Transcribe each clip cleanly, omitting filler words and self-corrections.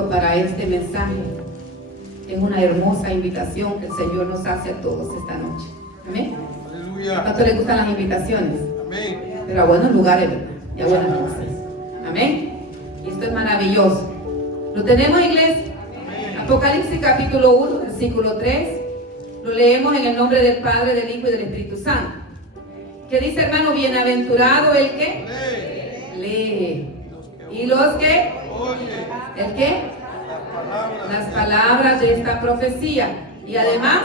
propósito para este mensaje. Es una hermosa invitación que el Señor nos hace a todos esta noche. Amén. Aleluya. ¿A cuánto les gustan las invitaciones? Amén. Pero a buenos lugares, ¿verdad? Y a buenas cosas. Amén. Y esto es maravilloso. ¿Lo tenemos, iglesia? Amén. Apocalipsis capítulo 1, versículo 3. Lo leemos en el nombre del Padre, del Hijo y del Espíritu Santo. ¿Qué dice, hermano? Bienaventurado el que lee. ¿Y los que? Oye. ¿El qué? Las palabras de esta profecía. Y además,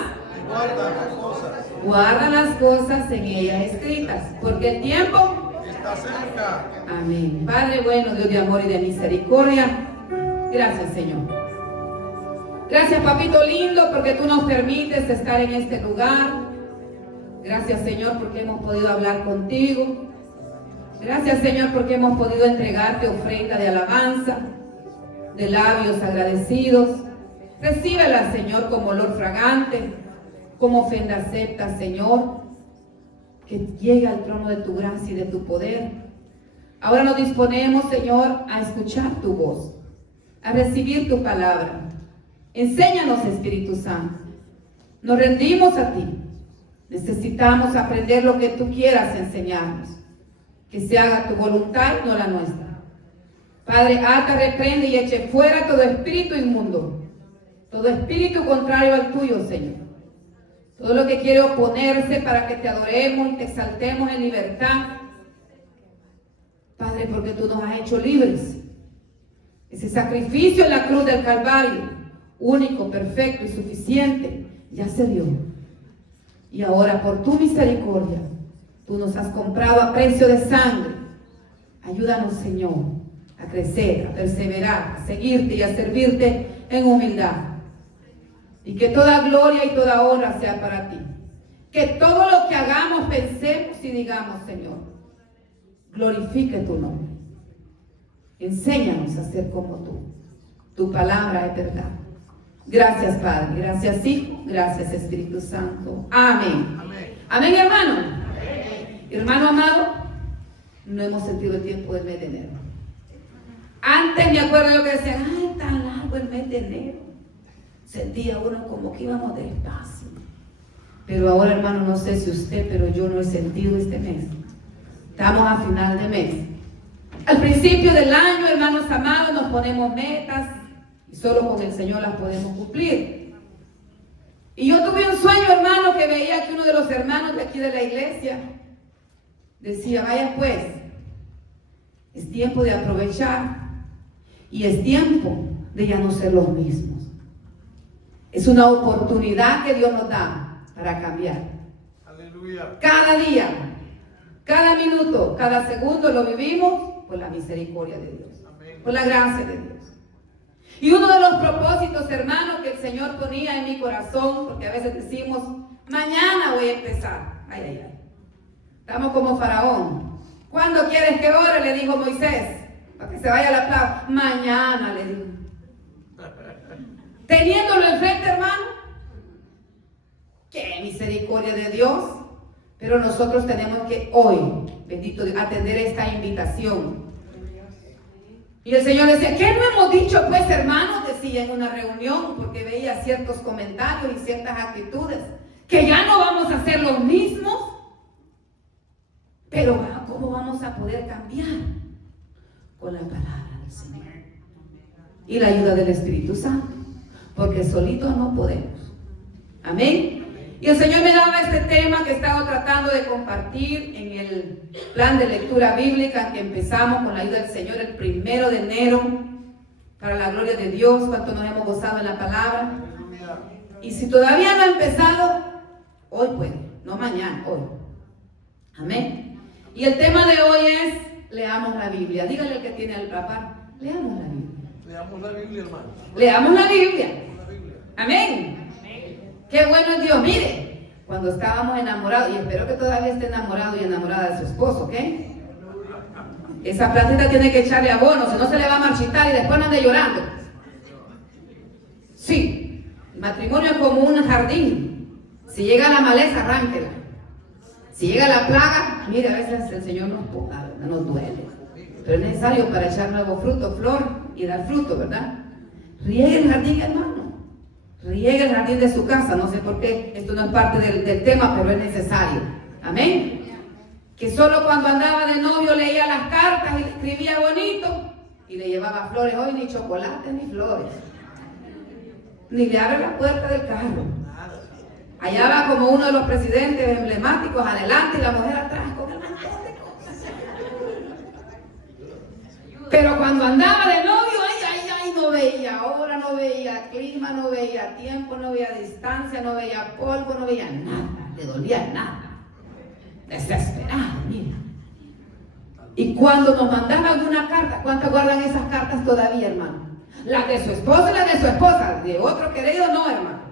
guarda las cosas en ellas escritas, porque el tiempo está cerca. Amén. Padre bueno, Dios de amor y de misericordia, gracias, Señor. Gracias, papito lindo, porque tú nos permites estar en este lugar. Gracias, Señor, porque hemos podido hablar contigo. Gracias, Señor, porque hemos podido entregarte ofrenda de alabanza, de labios agradecidos. Recíbela, Señor, como olor fragante, como ofrenda acepta, Señor, que llegue al trono de tu gracia y de tu poder. Ahora nos disponemos, Señor, a escuchar tu voz, a recibir tu palabra. Enséñanos, Espíritu Santo. Nos rendimos a ti. Necesitamos aprender lo que tú quieras enseñarnos. Que se haga tu voluntad y no la nuestra. Padre, ata, reprende y eche fuera todo espíritu inmundo, todo espíritu contrario al tuyo, Señor. Todo lo que quiere oponerse para que te adoremos y te exaltemos en libertad. Padre, porque tú nos has hecho libres. Ese sacrificio en la cruz del Calvario, único, perfecto y suficiente, ya se dio. Y ahora, por tu misericordia, tú nos has comprado a precio de sangre. Ayúdanos, Señor, a crecer, a perseverar, a seguirte y a servirte en humildad. Y que toda gloria y toda honra sea para ti. Que todo lo que hagamos, pensemos y digamos, Señor, glorifique tu nombre. Enséñanos a ser como tú. Tu palabra es verdad. Gracias, Padre. Gracias, Hijo. Gracias, Espíritu Santo. Amén. Amén. Amén, hermano. Hermano amado, no hemos sentido el tiempo del mes de enero. Antes me acuerdo yo que decían, ay, tan largo el mes de enero. Sentía uno como que íbamos despacio. Pero ahora, hermano, no sé si usted, pero yo no he sentido este mes. Estamos a final de mes. Al principio del año, hermanos amados, nos ponemos metas y solo con el Señor las podemos cumplir. Y yo tuve un sueño, hermano, que veía que uno de los hermanos de aquí de la iglesia decía, vaya pues, es tiempo de aprovechar y es tiempo de ya no ser los mismos. Es una oportunidad que Dios nos da para cambiar. Aleluya. Cada día, cada minuto, cada segundo lo vivimos por la misericordia de Dios, por la gracia de Dios. Y uno de los propósitos, hermanos, que el Señor ponía en mi corazón, porque a veces decimos, mañana voy a empezar. Ay, ay, ay. Estamos como Faraón. ¿Cuándo quieres que ore? Le dijo Moisés, para que se vaya a la plaza. Mañana, le dijo. Teniéndolo enfrente, hermano. ¡Qué misericordia de Dios! Pero nosotros tenemos que hoy, bendito Dios, atender esta invitación. Y el Señor decía, ¿qué no hemos dicho pues, hermanos? Decía en una reunión, porque veía ciertos comentarios y ciertas actitudes, que ya no vamos a ser los mismos. Pero ¿cómo vamos a poder cambiar? Con la palabra del Señor y la ayuda del Espíritu Santo, porque solitos no podemos. Amén. Y el Señor me daba este tema que he estado tratando de compartir en el plan de lectura bíblica que empezamos con la ayuda del Señor el 1 de enero, para la gloria de Dios. Cuánto nos hemos gozado en la palabra. Y si todavía no ha empezado, hoy puede, no mañana, hoy. Amén. Y el tema de hoy es, leamos la Biblia. Dígale al que tiene al papá, leamos la Biblia. Leamos la Biblia, hermano. Leamos la Biblia. Amén. Qué bueno es Dios. Mire, cuando estábamos enamorados, y espero que todavía esté enamorado y enamorada de su esposo, ¿ok? Esa plantita tiene que echarle abono, si no se le va a marchitar y después no ande llorando. Sí, el matrimonio es como un jardín. Si llega la maleza, arránquela. Si llega la plaga, mire, a veces el Señor nos poda, ¿verdad? Nos duele. Pero es necesario para echar nuevo fruto, flor y dar fruto, ¿verdad? Riegue el jardín, hermano. Riegue el jardín de su casa. No sé por qué, esto no es parte del tema, pero es necesario. Amén. Que solo cuando andaba de novio leía las cartas y le escribía bonito y le llevaba flores. Hoy ni chocolate ni flores. Ni le abre la puerta del carro. Allá va como uno de los presidentes emblemáticos adelante y la mujer atrás con el montón de cosas. Pero cuando andaba de novio, ay, no veía hora, no veía clima, no veía tiempo, no veía distancia, no veía polvo, no veía nada, le dolía nada. Desesperado, mira. Y cuando nos mandaban una carta, ¿cuántas guardan esas cartas todavía, hermano? La de su esposo y la de su esposa, de otro querido no, hermano.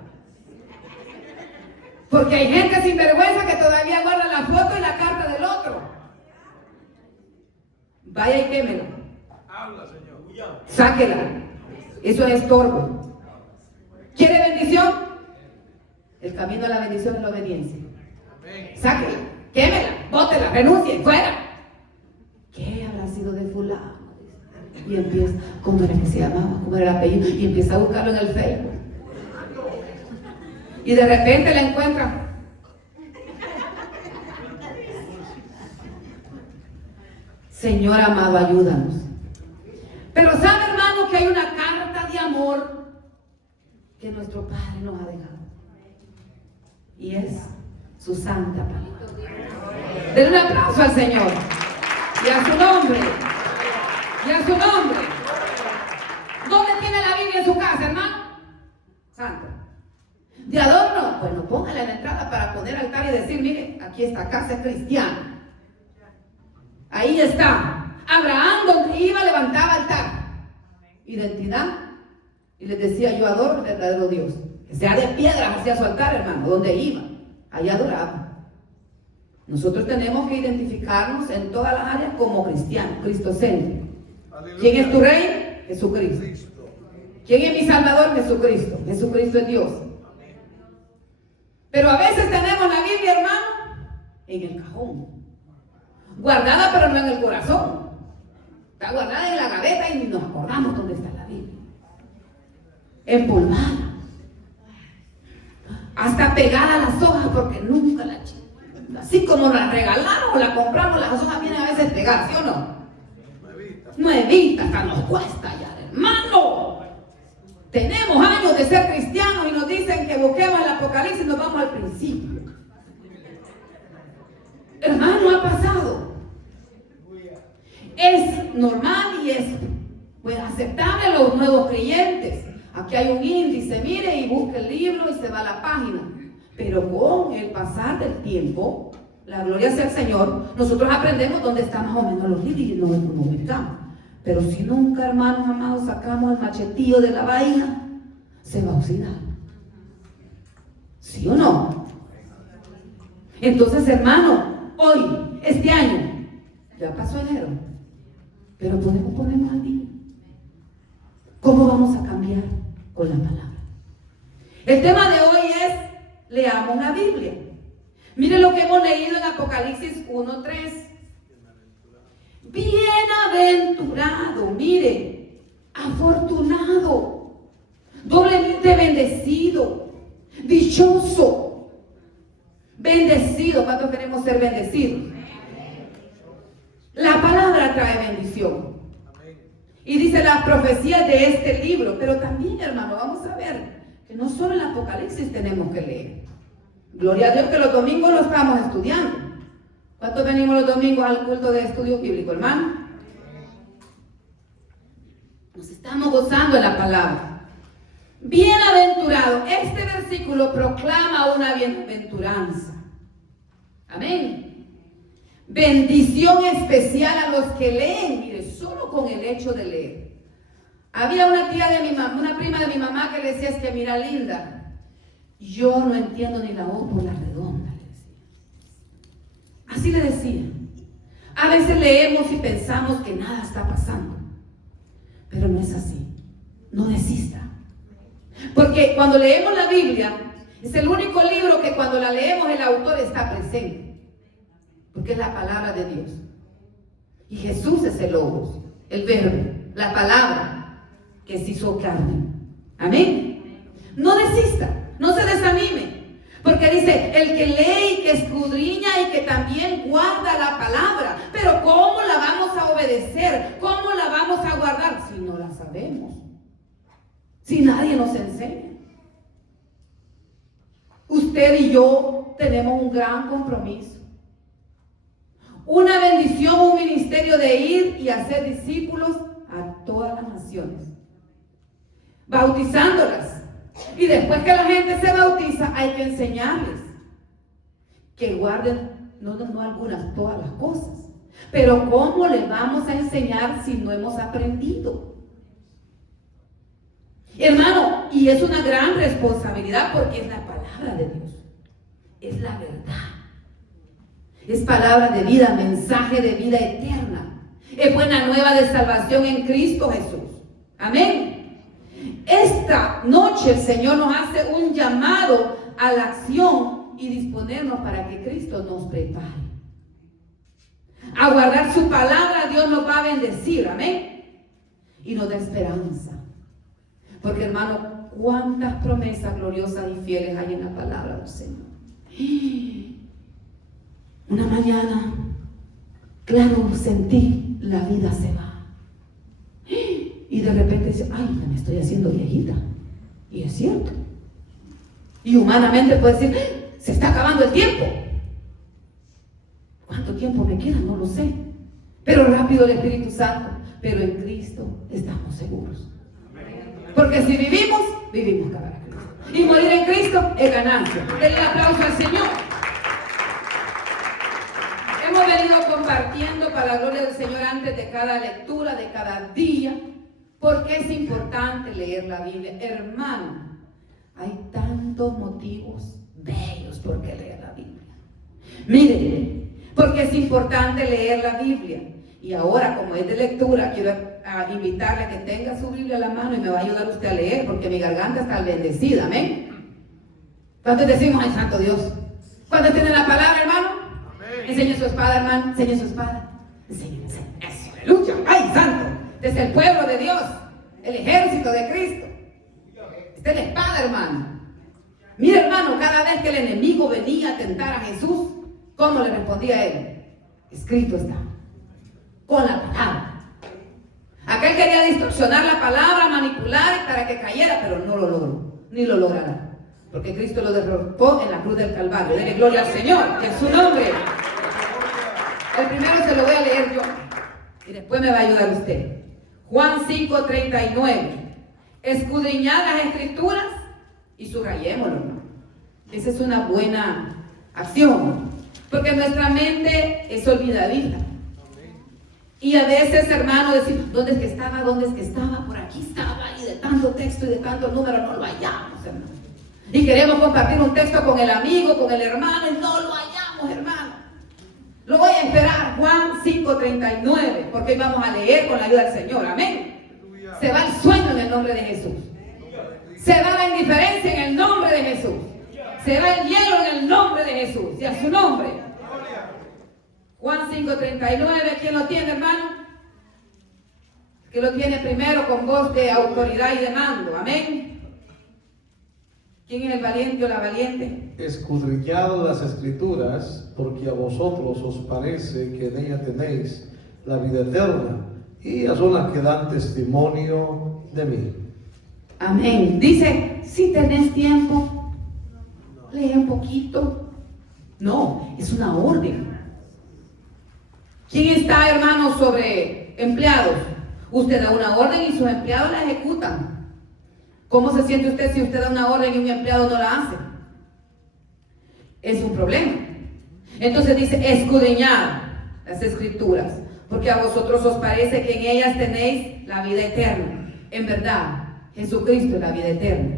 Porque hay gente sin vergüenza que todavía guarda la foto y la carta del otro. Vaya y quémela. Habla, Señor. Sáquela. Eso es estorbo. ¿Quiere bendición? El camino a la bendición es la obediencia. Sáquela, quémela, bótela, renuncie, fuera. ¿Qué habrá sido de fulano? Y empieza, ¿cómo era que se llamaba? ¿Cómo era el apellido? Y empieza a buscarlo en el Facebook. Y de repente la encuentra. Señor amado, ayúdanos. Pero sabe, hermano, que hay una carta de amor que nuestro Padre nos ha dejado. Y es su santa palabra. Denle un aplauso al Señor. Y a su nombre. Y a su nombre. ¿Dónde tiene la Biblia en su casa, hermano? Santo. ¿De adorno? Bueno, póngale en la entrada para poner altar y decir, mire, aquí esta casa es cristiana. Ahí está. Abraham, donde iba, levantaba altar. Identidad. Y les decía, yo adoro al verdadero Dios. Que sea de piedra, hacía su altar, hermano, donde iba. Ahí adoraba. Nosotros tenemos que identificarnos en todas las áreas como cristianos, cristocéntricos. ¿Quién es tu rey? Jesucristo. ¿Quién es mi salvador? Jesucristo. Jesucristo es Dios. Pero a veces tenemos la Biblia, hermano, en el cajón. Guardada, pero no en el corazón. Está guardada en la gaveta y ni nos acordamos dónde está la Biblia. Empolvada. Hasta pegada a las hojas porque nunca la chingamos. Así como la regalamos o la compramos, las hojas vienen a veces pegadas, ¿sí o no? Nuevita, hasta nos cuesta ya, hermano. Tenemos años de ser cristianos y nos dicen que busquemos el Apocalipsis y nos vamos al principio. Hermano, ha pasado. Es normal y es pues aceptable a los nuevos creyentes. Aquí hay un índice, mire, y busca el libro y se va a la página. Pero con el pasar del tiempo, la gloria sea el Señor, nosotros aprendemos dónde están más o menos los libros y nos ubicamos. Pero si nunca, hermanos amados, sacamos el machetillo de la vaina, se va a oxidar. ¿Sí o no? Entonces, hermano, hoy, este año, ya pasó enero, pero podemos ponernos al día. ¿Cómo vamos a cambiar? Con la palabra. El tema de hoy es, leamos la Biblia. Mire lo que hemos leído en Apocalipsis 1:3. Bienaventurado, mire, afortunado, doblemente bendecido, dichoso, bendecido. ¿Cuántos queremos ser bendecidos? La palabra trae bendición. Y dice las profecías de este libro. Pero también, hermano, vamos a ver que no solo el Apocalipsis tenemos que leer. Gloria a Dios que los domingos lo estamos estudiando. ¿Cuántos venimos los domingos al culto de estudio bíblico, hermano? Nos estamos gozando de la palabra. Bienaventurado. Este versículo proclama una bienaventuranza. Amén. Bendición especial a los que leen, mire, solo con el hecho de leer. Había una tía de mi mamá, una prima de mi mamá que le decía, es que mira, linda, yo no entiendo ni la O por la redonda, le decía. Así le decía. A veces leemos y pensamos que nada está pasando, pero no es así. No desista. Porque cuando leemos la Biblia, es el único libro que cuando la leemos el autor está presente. Porque es la palabra de Dios. Y Jesús es el Logos, el verbo, la palabra que se hizo carne. Amén. No desista, no se desanime. Porque dice, el que lee y que escudriña y que también guarda la palabra. Pero ¿cómo la vamos a obedecer? ¿Cómo la vamos a guardar? Si no la sabemos. Si nadie nos enseña. Usted y yo tenemos un gran compromiso. Una bendición, un ministerio de ir y hacer discípulos a todas las naciones. Bautizándolas. Y después que la gente se bautiza, hay que enseñarles que guarden, no algunas, todas las cosas. Pero ¿cómo le vamos a enseñar si no hemos aprendido? Hermano, y es una gran responsabilidad porque es la palabra de Dios. Es la verdad. Es palabra de vida, mensaje de vida eterna. Es buena nueva de salvación en Cristo Jesús. Amén. Esta noche el Señor nos hace un llamado a la acción y disponernos para que Cristo nos prepare. A guardar su palabra, Dios nos va a bendecir, amén. Y nos da esperanza. Porque hermano, cuántas promesas gloriosas y fieles hay en la palabra del Señor. Una mañana, claro, sentí, la vida se va. Y de repente dice, ay, me estoy haciendo viejita. Y es cierto. Y humanamente puede decir, se está acabando el tiempo. ¿Cuánto tiempo me queda? No lo sé. Pero rápido el Espíritu Santo. Pero en Cristo estamos seguros. Porque si vivimos, vivimos para Cristo. Y morir en Cristo es ganancia. Denle un aplauso al Señor. Hemos venido compartiendo para la gloria del Señor antes de cada lectura, de cada día. Porque es importante leer la Biblia. Hermano, hay tantos motivos bellos por qué leer la Biblia. Miren, porque es importante leer la Biblia. Y ahora, como es de lectura, quiero invitarle a que tenga su Biblia a la mano y me va a ayudar usted a leer, porque mi garganta está bendecida, amén. ¿Cuántos decimos, ay, santo Dios? ¿Cuántos tienen la palabra, hermano? Amén. Enseñe su espada, hermano, enseñe su espada. Enseñe, eso, aleluya, ay, santo. Este es el pueblo de Dios, el ejército de Cristo. Esta es la espada, hermano. Mira, hermano, cada vez que el enemigo venía a tentar a Jesús, ¿cómo le respondía a él? Escrito está. Con la palabra. Aquel quería distorsionar la palabra, manipular para que cayera, pero no lo logró, ni lo logrará. Porque Cristo lo derrotó en la cruz del Calvario. Dele gloria al Señor, en su nombre. El primero se lo voy a leer yo. Y después me va a ayudar usted. Juan 5:39. Escudriñad las escrituras y subrayémoslo, ¿no? Esa es una buena acción. Porque nuestra mente es olvidadiza. Y a veces, hermano, decimos, ¿dónde es que estaba? ¿Dónde es que estaba? Por aquí estaba. Y de tanto texto y de tanto número no lo hallamos, hermano. Y queremos compartir un texto con el amigo, con el hermano, y no lo hallamos, hermano. Lo voy a esperar, Juan 5:39, porque hoy vamos a leer con la ayuda del Señor, amén. Se va el sueño en el nombre de Jesús. Se va la indiferencia en el nombre de Jesús. Se va el hielo en el nombre de Jesús y a su nombre. Juan 5:39, ¿quién lo tiene, hermano? Que lo tiene primero con voz de autoridad y de mando, amén. ¿Quién es el valiente o la valiente? Escudriñad las escrituras, porque a vosotros os parece que en ella tenéis la vida eterna, y ellas son las que dan testimonio de mí. Amén. Dice, si tenés tiempo, lee un poquito. No, es una orden. ¿Quién está, hermano, sobre empleados? Usted da una orden y sus empleados la ejecutan. ¿Cómo se siente usted si usted da una orden y un empleado no la hace? Es un problema. Entonces dice, escudriñad las escrituras, porque a vosotros os parece que en ellas tenéis la vida eterna. En verdad, Jesucristo es la vida eterna.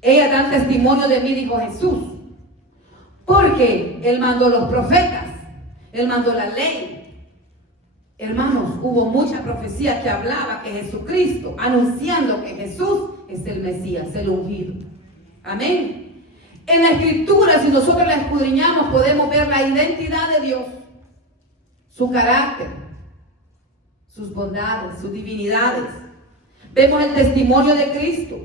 Ellas dan testimonio de mí, dijo Jesús. Porque Él mandó los profetas, Él mandó la ley. Hermanos, hubo mucha profecía que hablaba que Jesucristo, anunciando que Jesús es el Mesías, el ungido. Amén. En la Escritura, si nosotros la escudriñamos, podemos ver la identidad de Dios, su carácter, sus bondades, sus divinidades. Vemos el testimonio de Cristo.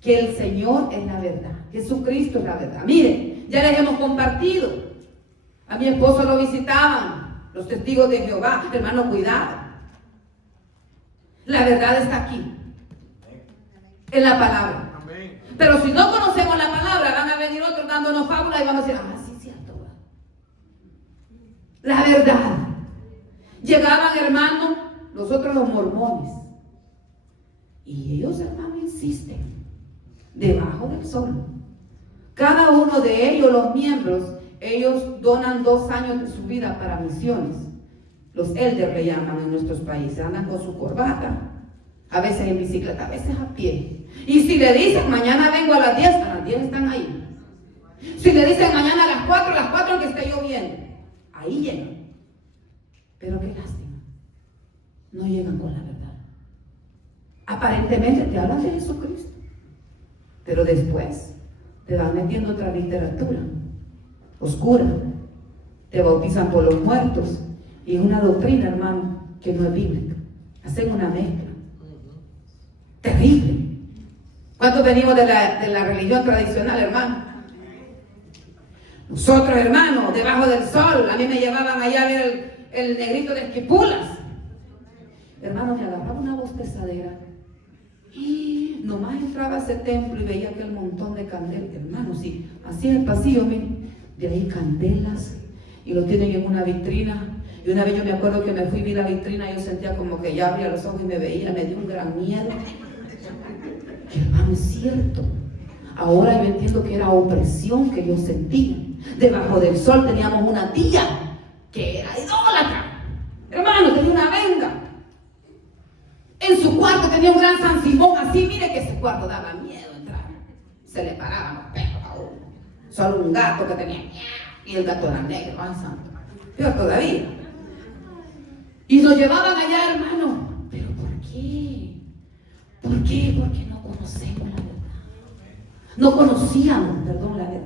que el Señor es la verdad, Jesucristo es la verdad. Miren, ya les hemos compartido. A mi esposo lo visitaban los testigos de Jehová. Hermano, cuidado. La verdad está aquí, en la palabra. Amén. Pero si no conocemos la palabra, van a venir otros dándonos fábulas y vamos a decir, sí, es cierto. La verdad. Llegaban, hermanos, nosotros los mormones. Y ellos, hermano, insisten. Debajo del sol. Cada uno de ellos, los miembros, ellos donan 2 años de su vida para misiones. Los elders le llaman en nuestros países. Andan con su corbata, a veces en bicicleta, a veces a pie. Y si le dicen mañana vengo a las 10 están ahí. Si le dicen mañana a las 4 que esté lloviendo, ahí llegan. Pero qué lástima, no llegan con la verdad. Aparentemente te hablan de Jesucristo, pero después te van metiendo otra literatura oscura. Te bautizan por los muertos y es una doctrina, hermano, que no es bíblica. Hacen una mezcla terrible. ¿Cuántos venimos de la religión tradicional, hermano? Nosotros, hermano, debajo del sol. A mí me llevaban allá a ver el negrito de Esquipulas. Hermano, me agarraba una bostezadera y nomás entraba a ese templo y veía aquel montón de candelas. Hermano, sí, así en el pasillo, miren, de ahí candelas, y lo tienen en una vitrina. Y una vez yo me acuerdo que me fui, vi la vitrina, y yo sentía como que ya abría los ojos y me veía, me dio un gran miedo. Que, hermano, es cierto. Ahora yo entiendo que era opresión que yo sentía. Debajo del sol teníamos una tía que era idólatra. Hermano, tenía una venga. En su cuarto tenía un gran San Simón, así, mire que ese cuarto daba miedo entrar. Se le paraban los perros a uno. Solo un gato que tenía, y el gato era negro, ay santo. Peor todavía. Y nos llevaban allá, hermano. ¿Pero por qué? ¿Por qué? Porque no conocemos la verdad. No conocíamos, perdón, la verdad.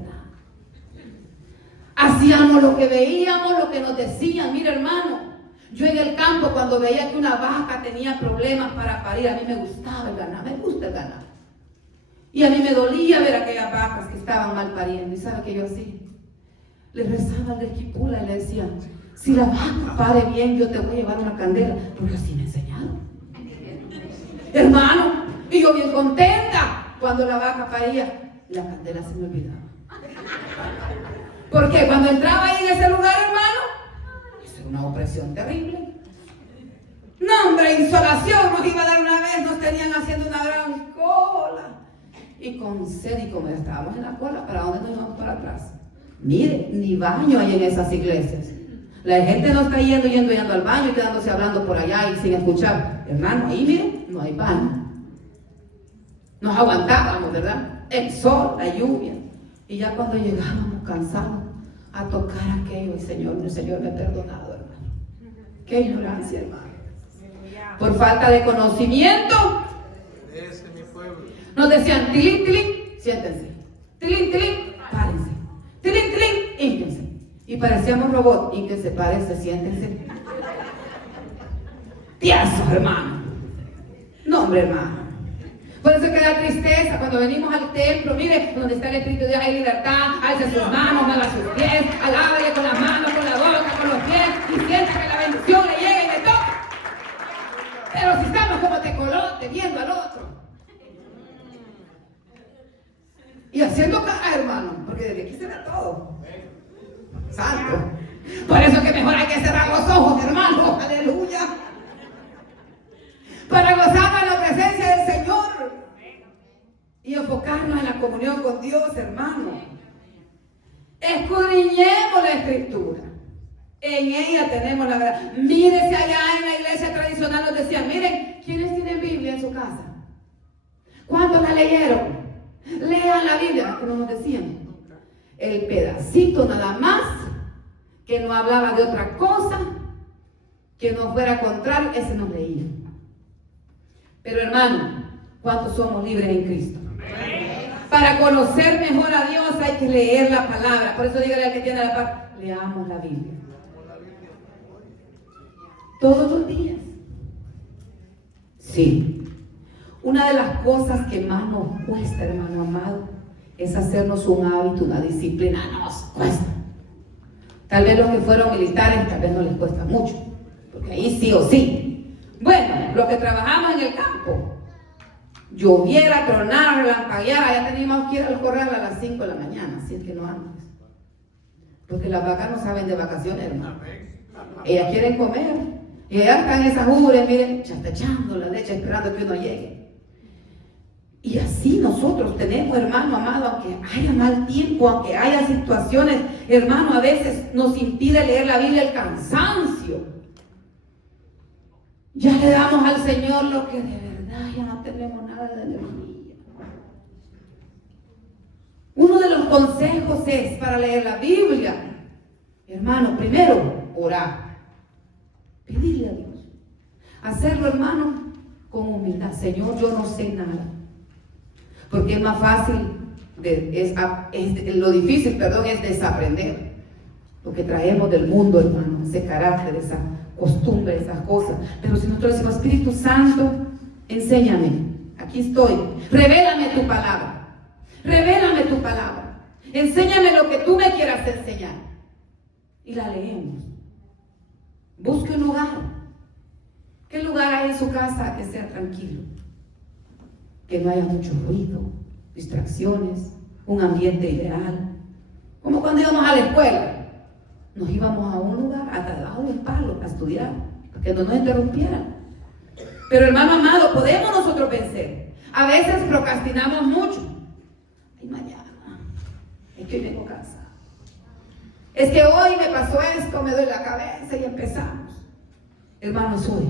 Hacíamos lo que veíamos, lo que nos decían. Mira, hermano, yo en el campo, cuando veía que una vaca tenía problemas para parir, a mí me gustaba el ganado, me gusta el ganado. Y a mí me dolía ver aquellas vacas que estaban mal pariendo. ¿Y sabe qué yo hacía? Le rezaba al de Esquipula y le decía, si la vaca pare bien, yo te voy a llevar una candela, porque así me enseñaron. Hermano, y yo bien contenta cuando la vaca paría, la candela se me olvidaba. Porque cuando entraba ahí en ese lugar, hermano, eso era una opresión terrible. No, hombre, insolación nos iba a dar una vez, nos tenían haciendo una gran cola. Y con sed, y como estábamos en la cola, ¿para dónde nos íbamos para atrás? Mire, ni baño hay en esas iglesias. La gente no está yendo al baño y quedándose hablando por allá y sin escuchar. Hermano, ahí mire, no hay baño. Nos aguantábamos, ¿verdad? El sol, la lluvia. Y ya cuando llegábamos cansados a tocar aquello, el Señor me ha perdonado, hermano. Qué ignorancia, hermano. Por falta de conocimiento. Ese es mi pueblo. Nos decían, tilín, tilín, siéntense. Tilín, tilín, párense. Tilín, tilín, ínquense. Y parecíamos robots, ínquense, párense, siéntense. Tieso, hermano. No, hombre, hermano. Por eso que da tristeza cuando venimos al templo. Mire, donde está el Espíritu de Dios hay libertad. Alza sus manos, mueva sus pies, alábale con las manos, con la boca, con los pies, y sienta que la bendición le llegue y le toque. Pero si estamos como tecolote viendo al otro y haciendo cara, hermano, porque desde aquí se ve todo. Santo. Por eso que mejor hay que cerrar los ojos, hermano. Aleluya. Para gozarnos en la presencia del Señor y enfocarnos en la comunión con Dios, hermano. Escudriñemos la Escritura. En ella tenemos la verdad. Mírese allá en la iglesia tradicional, nos decían, miren, ¿quiénes tienen Biblia en su casa? ¿Cuántos la leyeron? Lean la Biblia, que no nos decían. El pedacito nada más, que no hablaba de otra cosa, que no fuera contrario, ese nos leía. Pero hermano, ¿cuántos somos libres en Cristo? Para conocer mejor a Dios hay que leer la palabra. Por eso dígale al que tiene la paz, leamos la Biblia. Todos los días. Sí. Una de las cosas que más nos cuesta, hermano amado, es hacernos un hábito, una disciplina. Nos cuesta. Tal vez los que fueron militares, tal vez no les cuesta mucho, porque ahí sí o sí. Bueno, los que trabajamos en el campo, lloviera, tronara, relampagueara, ya teníamos que ir al corral a las 5 de la mañana, así es que no andes. Porque las vacas no saben de vacaciones, hermano. Ellas quieren comer. Y ellas están esas ubres, miren, echando la leche, esperando que uno llegue. Y así nosotros tenemos, hermano amado, aunque haya mal tiempo, aunque haya situaciones, hermano, a veces nos impide leer la Biblia el cansancio. Ya le damos al Señor lo que de verdad ya no tenemos nada de energía. Uno de los consejos es para leer la Biblia, hermano, primero, orar. Pedirle a Dios. Hacerlo, hermano, con humildad. Señor, yo no sé nada. Porque es más fácil, lo difícil, perdón, es desaprender lo que traemos del mundo, hermano, ese carácter, esa costumbre, esas cosas. Pero si nosotros decimos, Espíritu Santo, enséñame, aquí estoy, revélame tu palabra, enséñame lo que tú me quieras enseñar. Y la leemos. Busque un lugar. ¿Qué lugar hay en su casa que sea tranquilo? Que no haya mucho ruido, distracciones, un ambiente ideal. Como cuando íbamos a la escuela. Nos íbamos a un lugar, hasta debajo de un palo, a estudiar, para que no nos interrumpieran. Pero hermano amado, podemos nosotros vencer. A veces procrastinamos mucho. Ay, mañana, es que hoy vengo cansado. Es que hoy me pasó esto, me duele la cabeza y empezamos. Hermanos, hoy,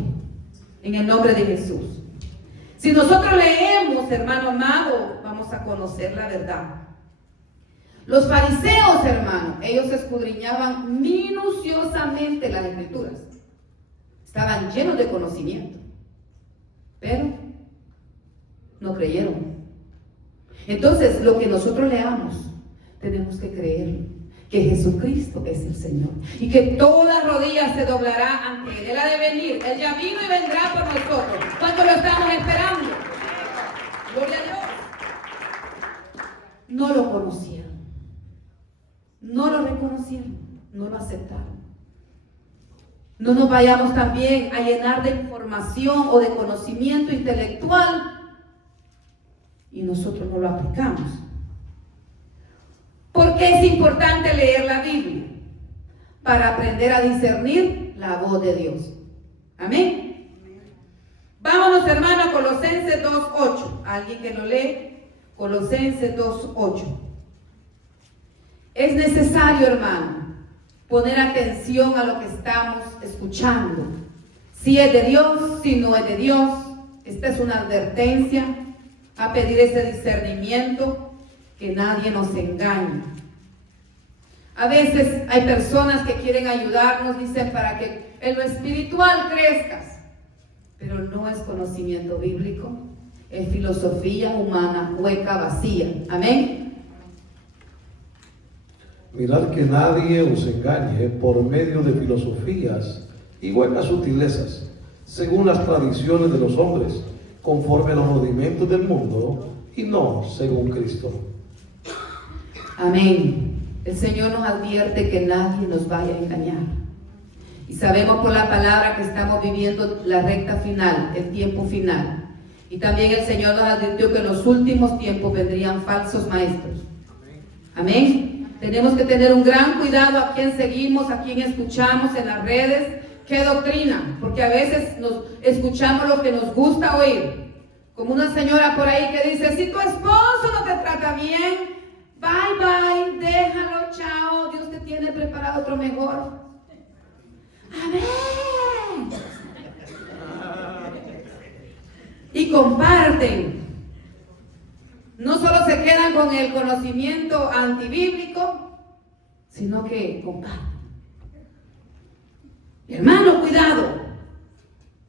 en el nombre de Jesús, si nosotros leemos, hermano amado, vamos a conocer la verdad. Los fariseos, hermano, ellos escudriñaban minuciosamente las escrituras. Estaban llenos de conocimiento, pero no creyeron. Entonces, lo que nosotros leamos, tenemos que creer que Jesucristo es el Señor y que toda rodilla se doblará ante Él. Él ha de venir, Él ya vino y vendrá por nosotros. ¿Cuánto lo estamos esperando? Gloria a Dios. No lo conocieron, no lo reconocieron, no lo aceptaron. No nos vayamos también a llenar de información o de conocimiento intelectual y nosotros no lo aplicamos. ¿Por qué es importante leer la Biblia? Para aprender a discernir la voz de Dios. Amén. Vámonos, hermano, a Colosenses 2:8. ¿Alguien que lo lee? Colosenses 2:8. Es necesario, hermano, poner atención a lo que estamos escuchando. Si es de Dios, si no es de Dios. Esta es una advertencia a pedir ese discernimiento, que nadie nos engañe. A veces hay personas que quieren ayudarnos, dicen, para que en lo espiritual crezcas, pero no es conocimiento bíblico, es filosofía humana, hueca, vacía. Amén. Mirad que nadie os engañe por medio de filosofías y huecas sutilezas, según las tradiciones de los hombres, conforme a los rudimentos del mundo, y no según Cristo. Amén. El Señor nos advierte que nadie nos vaya a engañar. Y sabemos por la palabra que estamos viviendo la recta final, el tiempo final. Y también el Señor nos advirtió que en los últimos tiempos vendrían falsos maestros. Amén. Tenemos que tener un gran cuidado a quién seguimos, a quién escuchamos en las redes, qué doctrina, porque a veces nos escuchamos lo que nos gusta oír. Como una señora por ahí que dice, si tu esposo no te trata bien, bye bye, déjalo, chao, Dios te tiene preparado otro mejor. Amén. Y comparten. No solo se quedan con el conocimiento antibíblico, sino que comparten. Hermano, cuidado.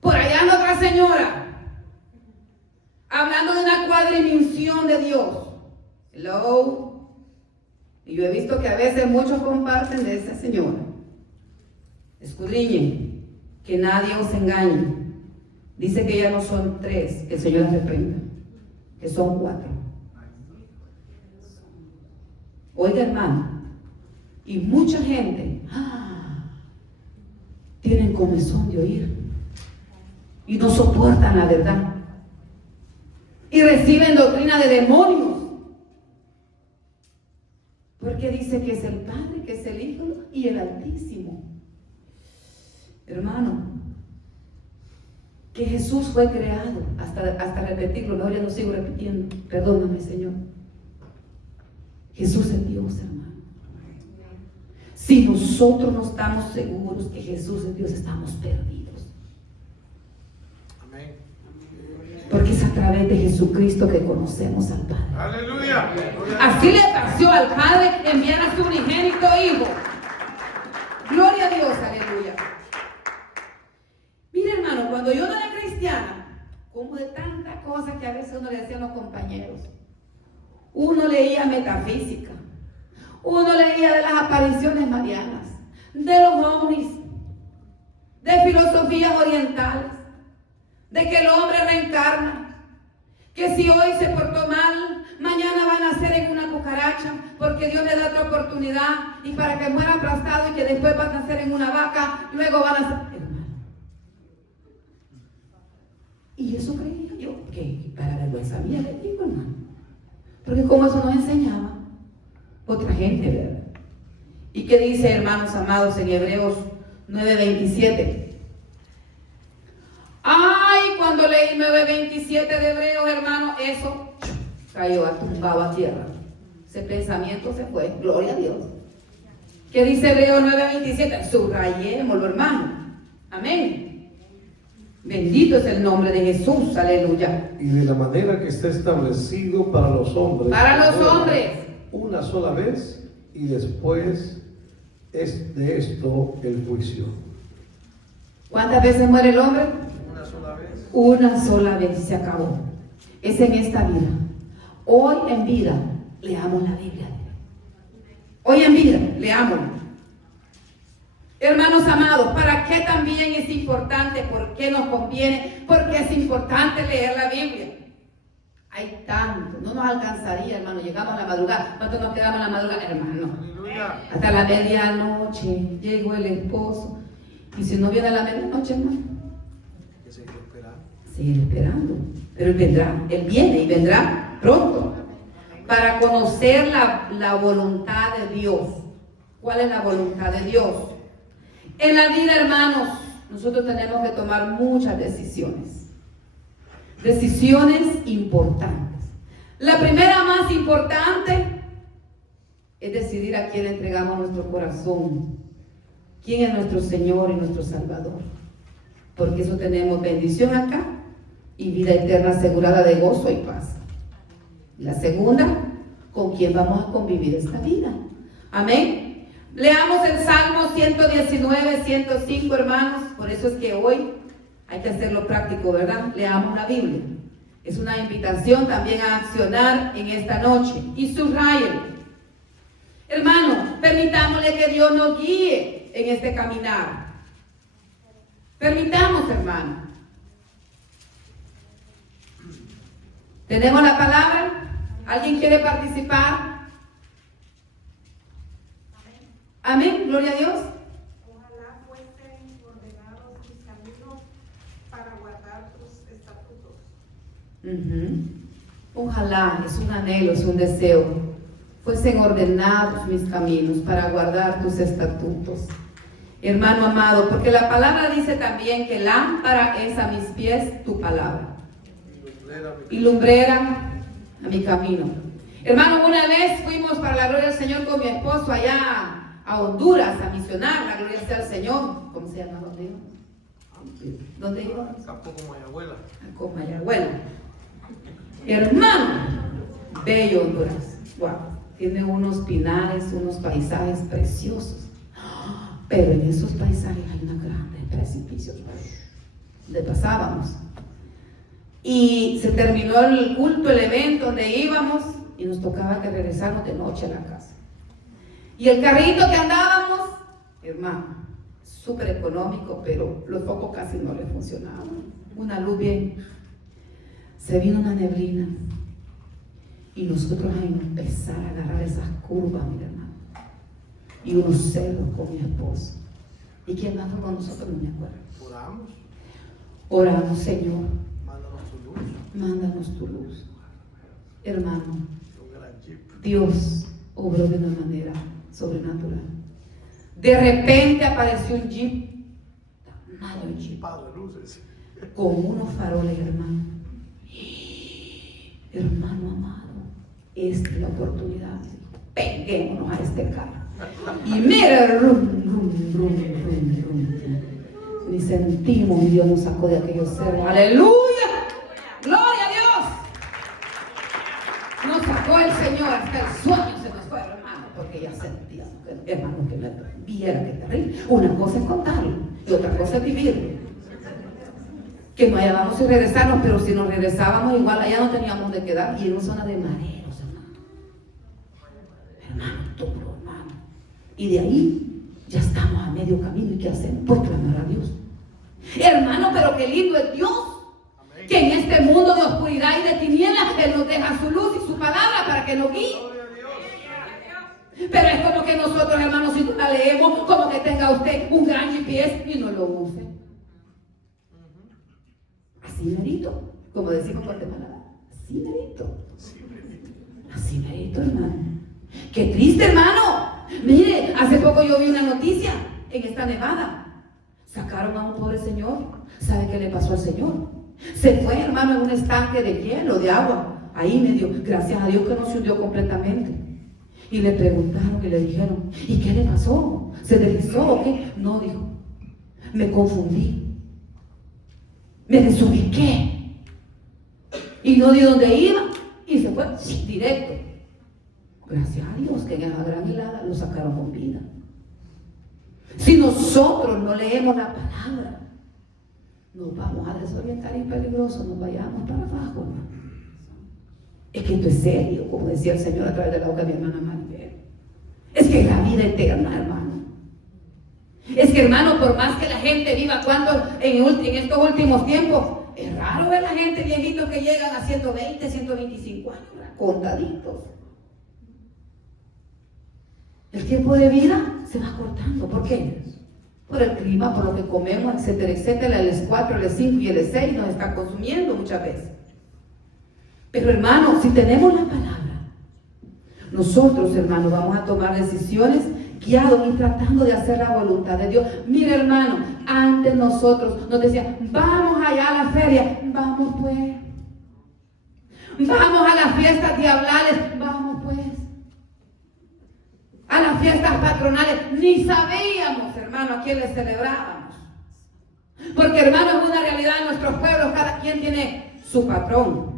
Por allá anda otra señora hablando de una cuadrimensión de Dios. Hello. Y yo he visto que a veces muchos comparten de esa señora. Escudriñen, que nadie os engañe. Dice que ya no son 3, que el Señor las reprenda, que son 4. Oiga, hermano, y mucha gente tienen comezón de oír y no soportan la verdad y reciben doctrina de demonios, porque dice que es el Padre, que es el Hijo y el Altísimo. Hermano, que Jesús fue creado, hasta repetirlo, no, ya no sigo repitiendo, perdóname, Señor. Jesús es Dios, hermano. Si nosotros no estamos seguros que Jesús es Dios, estamos perdidos. Amén. Porque es a través de Jesucristo que conocemos al Padre. Aleluya. Así le pareció al Padre enviar a su unigénito Hijo. Gloria a Dios, aleluya. Mira, hermano, cuando yo no era cristiana, como de tanta cosa que a veces uno le decía a los compañeros, uno leía metafísica, uno leía de las apariciones marianas, de los ovnis, de filosofías orientales, de que el hombre reencarna, que si hoy se portó mal, mañana va a nacer en una cucaracha, porque Dios le da otra oportunidad, y para que muera aplastado y que después va a nacer en una vaca, luego va a nacer... Hermano. Y eso creía yo, que para vergüenza mía le digo, hermano, porque como eso nos enseñaba otra gente, ¿verdad? ¿Y qué dice, hermanos amados, en Hebreos 9:27? Ay, cuando leí 9:27 de Hebreos, hermano, eso cayó tumbado a tierra. Ese pensamiento se fue, gloria a Dios. ¿Qué dice Hebreos 9:27? Subrayémoslo, hermano. Amén. Bendito es el nombre de Jesús, aleluya. Y de la manera que está establecido para los hombres. Para los hombres. Una sola vez, y después es de esto el juicio. ¿Cuántas veces muere el hombre? Una sola vez. Una sola vez y se acabó. Es en esta vida. Hoy en vida, leamos la Biblia. Hoy en vida, leámosla. Hermanos amados, ¿para qué también es importante? ¿Por qué nos conviene? Porque es importante leer la Biblia. Hay tanto, no nos alcanzaría, hermano. Llegamos a la madrugada. ¿Cuánto nos quedamos a la madrugada, hermano? Aleluya. Hasta la medianoche llegó el esposo. Y si no viene a la medianoche, hermano, Que se espera. seguir esperando. Pero Él vendrá, Él viene y vendrá pronto. Para conocer la voluntad de Dios. ¿Cuál es la voluntad de Dios? En la vida, hermanos, nosotros tenemos que tomar muchas decisiones. Decisiones importantes. La primera más importante es decidir a quién entregamos nuestro corazón. ¿Quién es nuestro Señor y nuestro Salvador? Porque eso tenemos bendición acá y vida eterna asegurada de gozo y paz. La segunda, ¿con quién vamos a convivir esta vida? Amén. Leamos el Salmo 119, 105, hermanos. Por eso es que hoy hay que hacerlo práctico, ¿verdad? Leamos la Biblia. Es una invitación también a accionar en esta noche. Y subrayen. Hermano, permitámosle que Dios nos guíe en este caminar. Permitamos, hermano. ¿Tenemos la palabra? ¿Alguien quiere participar? Amén, gloria a Dios. Ojalá fuesen ordenados tus caminos para guardar tus estatutos. Ojalá, es un anhelo, es un deseo. Fuesen ordenados mis caminos para guardar tus estatutos. Hermano amado, porque la palabra dice también que lámpara es a mis pies tu palabra y lumbrera a mi camino. Hermano, una vez fuimos para la gloria del Señor con mi esposo allá a Honduras a misionar, la gloria sea al Señor. ¿Cómo se llama? ¿Dónde íbamos? ¿Dónde íbamos? Tampoco Mayagüela. A Comayagüela. Hermano, bello Honduras. Wow, tiene unos pinares, unos paisajes preciosos. Pero en esos paisajes hay unos grandes precipicios donde pasábamos. Y se terminó el culto, el evento donde íbamos, y nos tocaba que regresarnos de noche a la casa. Y el carrito que andábamos, hermano, súper económico, pero los focos casi no le funcionaban. una luz bien. Se vino una neblina y nosotros a empezar a agarrar esas curvas, mi hermano, y unos celos con mi esposo. ¿Y quién más fue con nosotros? No me acuerdo. Oramos. Oramos, Señor, Mándanos tu luz. mándanos tu luz. Hermano, Un gran jeep. Dios obró de una manera sobrenatural. De repente apareció un jeep, amado el jeep, Chipado de luces. con unos faroles, hermano. Hermano amado, esta es la oportunidad. Peguémonos a este carro. Y mira, rum, rum, rum, rum, rum. Ni sentimos, y Dios nos sacó de aquellos cerros. ¡Aleluya! ¡Gloria a Dios! Nos sacó el Señor, hasta el sueño se nos fue, hermano, porque ya sentíamos, hermano, que me viera que terrible. Una cosa es contarlo y otra cosa es vivirlo. Que no hallábamos y regresarnos, pero si nos regresábamos igual allá no teníamos donde quedar y en una zona de mareros, hermano. Hermano, duro, hermano. Y de ahí ya estamos a medio camino. ¿Y qué hacemos? Pues clamar a Dios. Hermano, pero qué lindo es Dios. Amén. Que en este mundo de oscuridad y de tinieblas Él nos deja su luz y su palabra para que nos guíe. Gloria a Dios. Pero es como que nosotros, hermanos, si no la leemos, como que tenga usted un gran GPS y no lo use. Así merito, como decimos por Guatemala, así merito. Así merito, hermano. Qué triste, hermano. Mire, hace poco yo vi una noticia en esta nevada. Sacaron a un pobre señor. ¿Sabe qué le pasó al señor? Se fue, hermano, en un estanque de hielo, de agua. Ahí medio, gracias a Dios que no se hundió completamente. Y le preguntaron y le dijeron, ¿y qué le pasó? ¿Se deslizó o qué? No, dijo, me confundí. Me desubiqué y no di dónde iba y se fue directo. Gracias a Dios que en esa gran helada lo sacaron con vida. Si nosotros no leemos la palabra, nos vamos a desorientar y peligroso, nos vayamos para abajo, hermano. Es que esto es serio, como decía el Señor a través de la boca de mi hermana Maribel. Es que es la vida eterna, hermano. Es que, hermano, por más que la gente viva en estos últimos tiempos, es raro ver a la gente viejitos que llegan a 120, 125 años, contaditos. El tiempo de vida se va cortando. ¿Por qué? Por el clima, por lo que comemos, etcétera, etcétera. El S4, el S5 y el S6 nos están consumiendo muchas veces. Pero, hermano, si tenemos la palabra, nosotros, hermano, vamos a tomar decisiones guiados y tratando de hacer la voluntad de Dios. Mire, hermano, antes nosotros nos decían, vamos allá a la feria, vamos pues. Vamos a las fiestas diablales, vamos pues. A las fiestas patronales, ni sabíamos, hermano, a quién les celebrábamos. Porque, hermano, es una realidad en nuestros pueblos, cada quien tiene su patrón.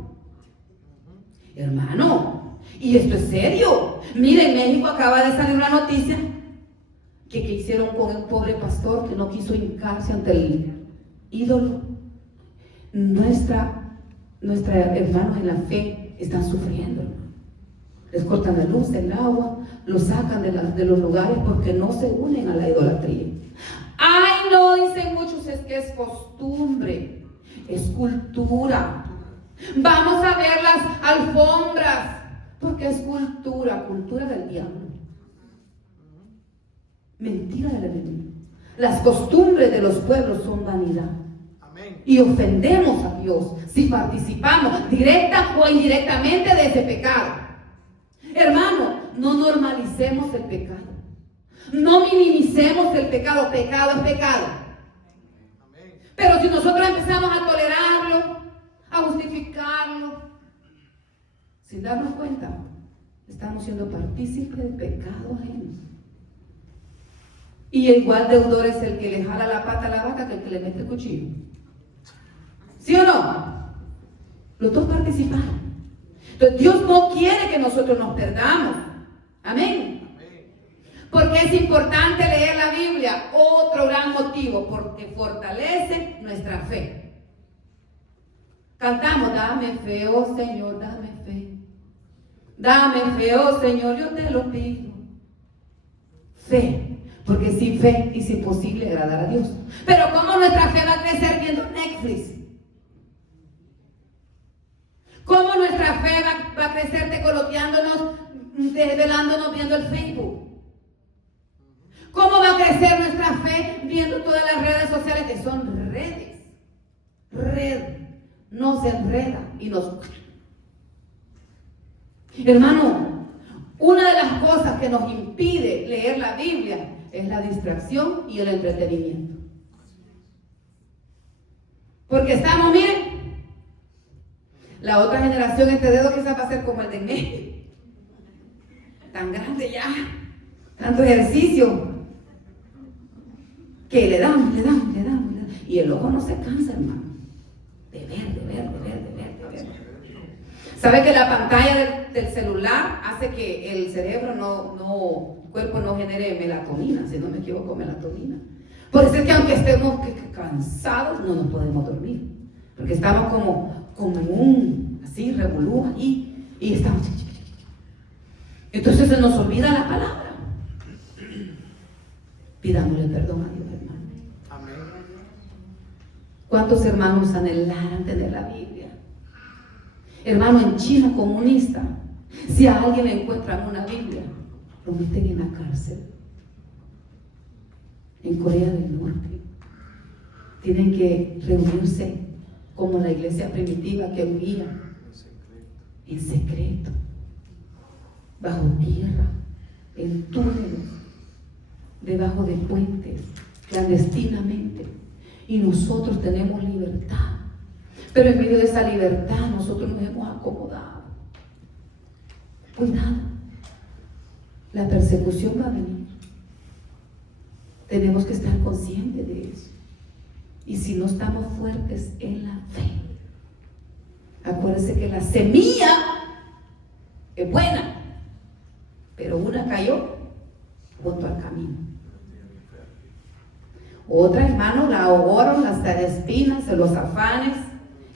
Hermano, y esto es serio. Mire, en México acaba de salir una noticia que hicieron con un pobre pastor que no quiso hincarse ante el ídolo. Nuestros hermanos en la fe están sufriendo, hermano. Les cortan la luz, el agua, los sacan de los lugares porque no se unen a la idolatría. Ay, no, dicen muchos, es que es costumbre, es cultura. Vamos a ver las alfombras, porque es cultura del diablo. Mentira del enemigo. Las costumbres de los pueblos son vanidad. Amén. Y ofendemos a Dios si participamos directa o indirectamente de ese pecado. Hermano, no normalicemos el pecado. No minimicemos el pecado. Pecado es pecado. Amén. Pero si nosotros empezamos a tolerarlo, a justificarlo, sin darnos cuenta, estamos siendo partícipes del pecado ajeno. Y igual deudor es el que le jala la pata a la vaca que el que le mete el cuchillo. ¿Sí o no? Los dos participaron. Entonces Dios no quiere que nosotros nos perdamos. Amén. Porque es importante leer la Biblia. Otro gran motivo, porque fortalece nuestra fe. Cantamos, dame fe, oh Señor, dame fe. Dame fe, oh Señor, yo te lo pido. Fe. Porque sin fe es imposible agradar a Dios. Pero ¿cómo nuestra fe va a crecer viendo Netflix? ¿Cómo nuestra fe va a crecer tecoloteándonos, desvelándonos viendo el Facebook? ¿Cómo va a crecer nuestra fe viendo todas las redes sociales que son redes? Red nos enreda y nos... Hermano, una de las cosas que nos impide leer la Biblia es la distracción y el entretenimiento. Porque estamos, miren, la otra generación, este dedo quizás va a ser como el de en medio. Tan grande ya, tanto ejercicio, que le damos. Y el ojo no se cansa, hermano, de ver. ¿Sabe que la pantalla del celular hace que el cerebro el cuerpo no genere melatonina, si no me equivoco, melatonina? Por eso es que aunque estemos cansados, no nos podemos dormir, porque estamos como un, así, revolú ahí, y estamos... Entonces se nos olvida la palabra. Pidámosle perdón a Dios, hermano. Amén. ¿Cuántos hermanos anhelaran tener la Biblia? Hermano, en China comunista, si a alguien le encuentran una Biblia, lo meten en la cárcel. En Corea del Norte tienen que reunirse como la iglesia primitiva que huía en secreto, bajo tierra, en túneles, debajo de puentes, clandestinamente. Y nosotros tenemos libertad, pero en medio de esa libertad nosotros nos hemos acomodado. Cuidado, la persecución va a venir. Tenemos que estar conscientes de eso. Y si no estamos fuertes en la fe, acuérdense que la semilla es buena, pero una cayó junto al camino. Otra, hermano, la ahogaron las espinas, los afanes.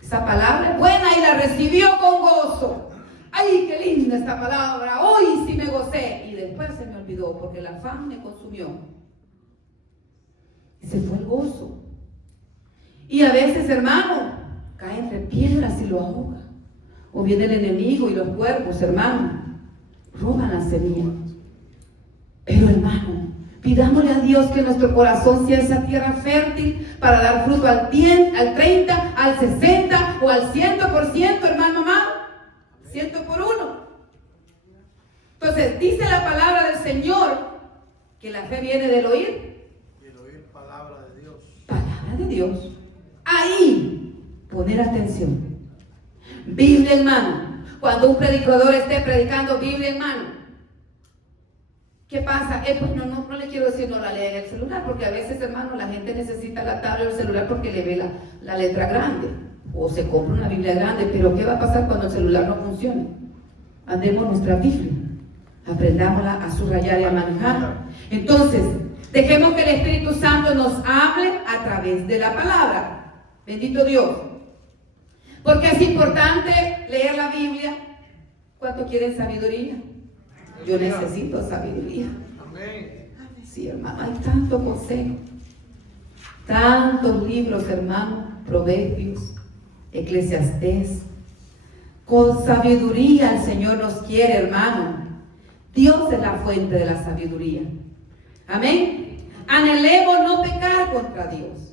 Esa palabra es buena y la recibió con gozo. ¡Ay, qué linda esta palabra! Hoy sí me gocé. Y después se me olvidó porque el afán me consumió. Y se fue el gozo. Y a veces, hermano, cae entre piedras y lo ahoga. O viene el enemigo y los cuervos, hermano, roban la semilla. Pero, hermano, pidámosle a Dios que nuestro corazón sea esa tierra fértil para dar fruto al 10, al 30, al 60 o al 100%, hermano amado. 100 por 1. Entonces, dice la palabra del Señor que la fe viene del oír. Y el oír palabra de Dios. Palabra de Dios. Ahí, poner atención. Biblia en mano. Cuando un predicador esté predicando Biblia en mano, ¿qué pasa? Pues no le quiero decir no la lea en el celular, porque a veces, hermano, la gente necesita la tablet o el celular porque le ve la letra grande, o se compra una Biblia grande. Pero ¿qué va a pasar cuando el celular no funcione? Andemos nuestra Biblia, aprendámosla a subrayar y a manejar. Entonces, dejemos que el Espíritu Santo nos hable a través de la palabra. Bendito Dios. Porque es importante leer la Biblia. ¿Cuánto quieren sabiduría? Yo necesito sabiduría. Amén. Sí, hermano, hay tanto consejo, tantos libros, hermano, Proverbios, Eclesiastés. Con sabiduría el Señor nos quiere, hermano. Dios es la fuente de la sabiduría. Amén. Anhelemos no pecar contra Dios.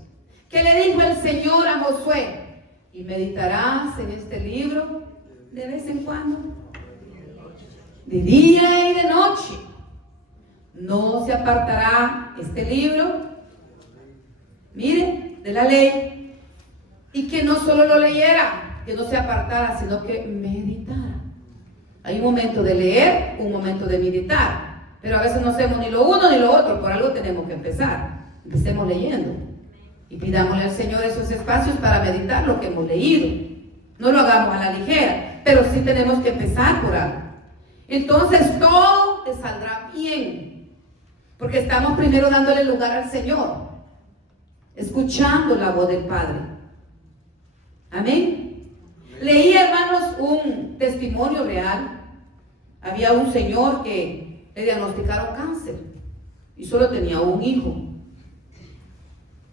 ¿Qué le dijo el Señor a Josué? Y meditarás en este libro de vez en cuando, de día y de noche. No se apartará este libro, mire, de la ley. Y que no solo lo leyera, que no se apartara, sino que meditara. Hay un momento de leer, un momento de meditar. Pero a veces no hacemos ni lo uno ni lo otro. Por algo tenemos que empezar. Empecemos leyendo. Y pidámosle al Señor esos espacios para meditar lo que hemos leído. No lo hagamos a la ligera, pero sí tenemos que empezar por algo. Entonces todo te saldrá bien, porque estamos primero dándole lugar al Señor, escuchando la voz del Padre. Amén. Leí, hermanos, un testimonio real. Había un señor que le diagnosticaron cáncer y solo tenía un hijo.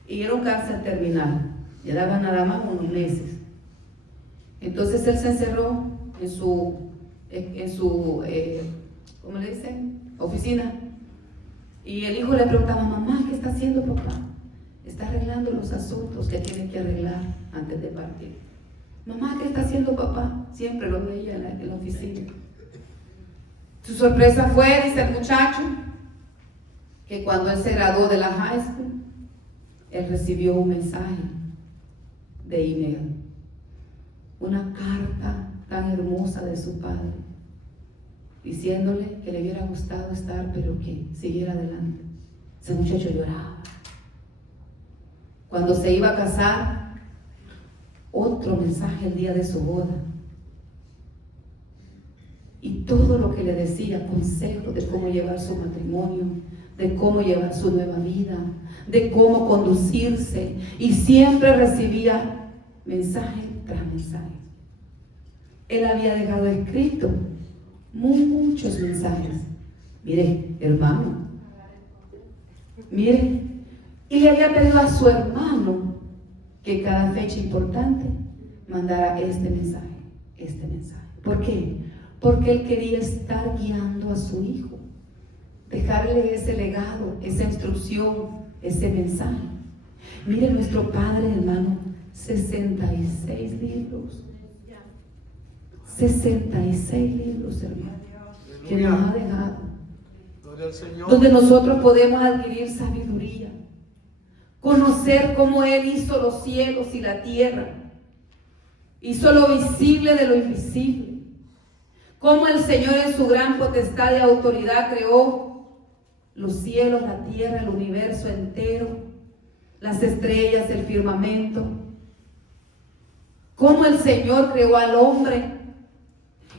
Y era un cáncer terminal. Le daban nada más unos meses. Entonces él se encerró en su ¿cómo le dicen? Oficina. Y el hijo le preguntaba, mamá, ¿qué está haciendo papá? Está arreglando los asuntos que tiene que arreglar antes de partir. Mamá, ¿qué está haciendo papá? Siempre lo veía en la oficina. Su sorpresa fue, dice el muchacho, que cuando él se graduó de la high school, él recibió un mensaje de email, una carta tan hermosa de su padre, diciéndole que le hubiera gustado estar, pero que siguiera adelante. Ese muchacho lloraba. Cuando se iba a casar, otro mensaje el día de su boda. Y todo lo que le decía, consejos de cómo llevar su matrimonio, de cómo llevar su nueva vida, de cómo conducirse. Y siempre recibía mensaje tras mensaje. Él había dejado escrito muchos mensajes. Mire, hermano, mire, y le había pedido a su hermano que cada fecha importante mandara este mensaje. ¿Por qué? Porque él quería estar guiando a su hijo, dejarle ese legado, esa instrucción, ese mensaje. Mire, nuestro padre, hermano, 66 libros. 66 libros, hermano, que nos ha dejado, donde nosotros podemos adquirir sabiduría, conocer cómo Él hizo los cielos y la tierra, hizo lo visible de lo invisible, cómo el Señor en su gran potestad y autoridad creó los cielos, la tierra, el universo entero, las estrellas, el firmamento, cómo el Señor creó al hombre.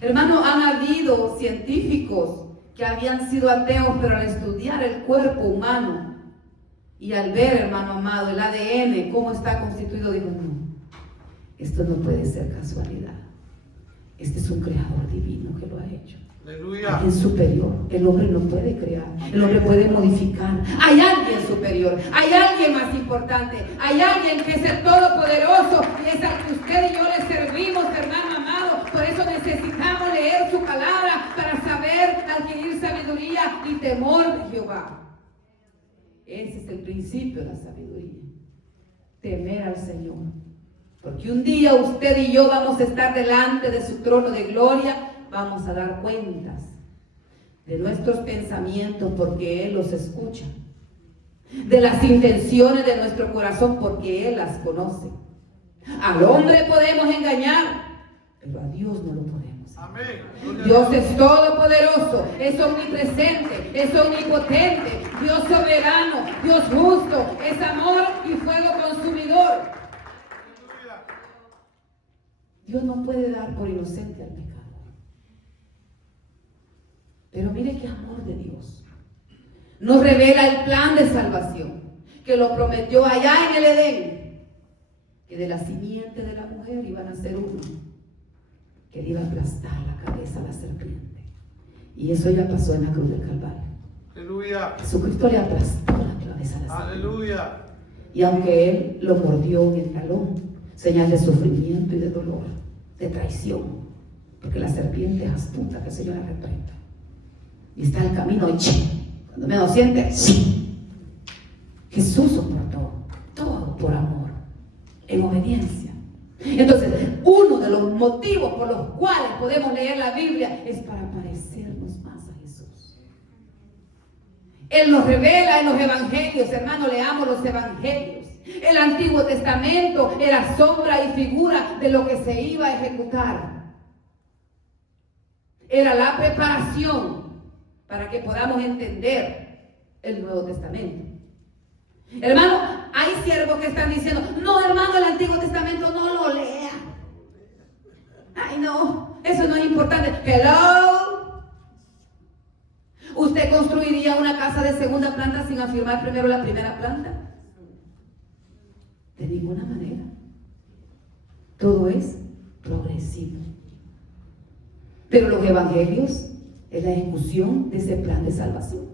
Hermano, han habido científicos que habían sido ateos, pero al estudiar el cuerpo humano y al ver, hermano amado, el ADN, cómo está constituido, digo, no, esto no puede ser casualidad. Este es un creador divino que lo ha hecho. Aleluya. Alguien superior. El hombre no puede crear, el hombre puede modificar. Hay alguien superior, hay alguien más importante, hay alguien que es el Todopoderoso y es al que usted y yo le servimos, hermano amado. Por eso necesitamos leer su palabra para saber adquirir sabiduría y temor de Jehová. Ese es el principio de la sabiduría, temer al Señor. Porque un día usted y yo vamos a estar delante de su trono de gloria. Vamos a dar cuentas de nuestros pensamientos porque Él los escucha, de las intenciones de nuestro corazón porque Él las conoce. Al hombre podemos engañar, pero a Dios no lo podemos. Amén. Dios es todopoderoso, es omnipresente, es omnipotente, Dios soberano, Dios justo, es amor y fuego consumidor. Dios no puede dar por inocente al pecado. Pero mire qué amor de Dios. Nos revela el plan de salvación que lo prometió allá en el Edén, que de la simiente de la mujer iban a ser uno, que le iba a aplastar la cabeza a la serpiente. Y eso ya pasó en la cruz del Calvario. Aleluya. Jesucristo le aplastó la cabeza a la serpiente. Aleluya. Y aunque Él lo mordió en el talón, señal de sufrimiento y de dolor, de traición, porque la serpiente es astuta, que el Señor la reprenda. Y está el camino y cuando menos siente, Jesús soportó todo por amor, en obediencia. Entonces, uno de los motivos por los cuales podemos leer la Biblia es para parecernos más a Jesús. Él nos revela en los evangelios, hermano, leamos los evangelios. El Antiguo Testamento era sombra y figura de lo que se iba a ejecutar. Era la preparación para que podamos entender el Nuevo Testamento. Hermano, hay siervos que están diciendo, no, hermano, el Antiguo Testamento no lo lea. Ay, no, eso no es importante. Hello. ¿Usted construiría una casa de segunda planta sin afirmar primero la primera planta? De ninguna manera. Todo es progresivo. Pero los evangelios es la ejecución de ese plan de salvación.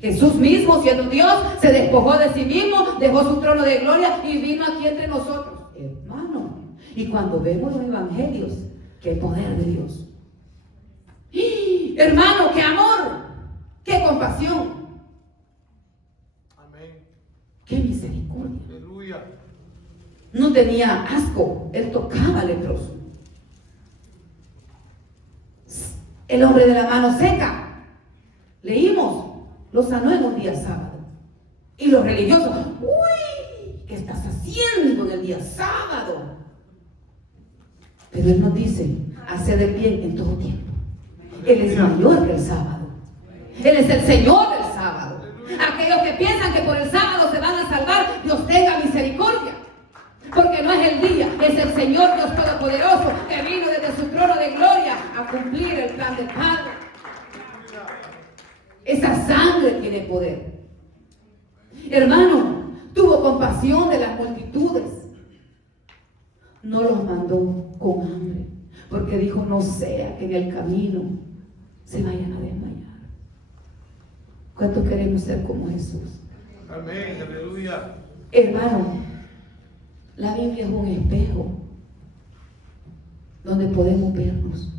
Jesús mismo, siendo Dios, se despojó de sí mismo, dejó su trono de gloria y vino aquí entre nosotros. Hermano, Y cuando vemos los evangelios, qué poder de Dios. ¡Y, hermano, qué amor! ¡Qué compasión! Amén. ¡Qué misericordia! Aleluya. No tenía asco, él tocaba al leproso. El hombre de la mano seca, leímos, lo sanó en un día sábado. Y los religiosos, uy, ¿qué estás haciendo en el día sábado? Pero él nos dice, haced el bien en todo tiempo. Él es mayor que el sábado. Él es el Señor del sábado. Aquellos que piensan que por el sábado se van a salvar, Dios tenga misericordia. Porque no es el día, es el Señor Dios Todopoderoso que vino desde su trono de gloria a cumplir el plan del Padre. Esa sangre tiene poder. Hermano, tuvo compasión de las multitudes. No los mandó con hambre, porque dijo, no sea que en el camino se vayan a desmayar. ¿Cuánto queremos ser como Jesús? Amén. Aleluya. Hermano, la Biblia es un espejo donde podemos vernos.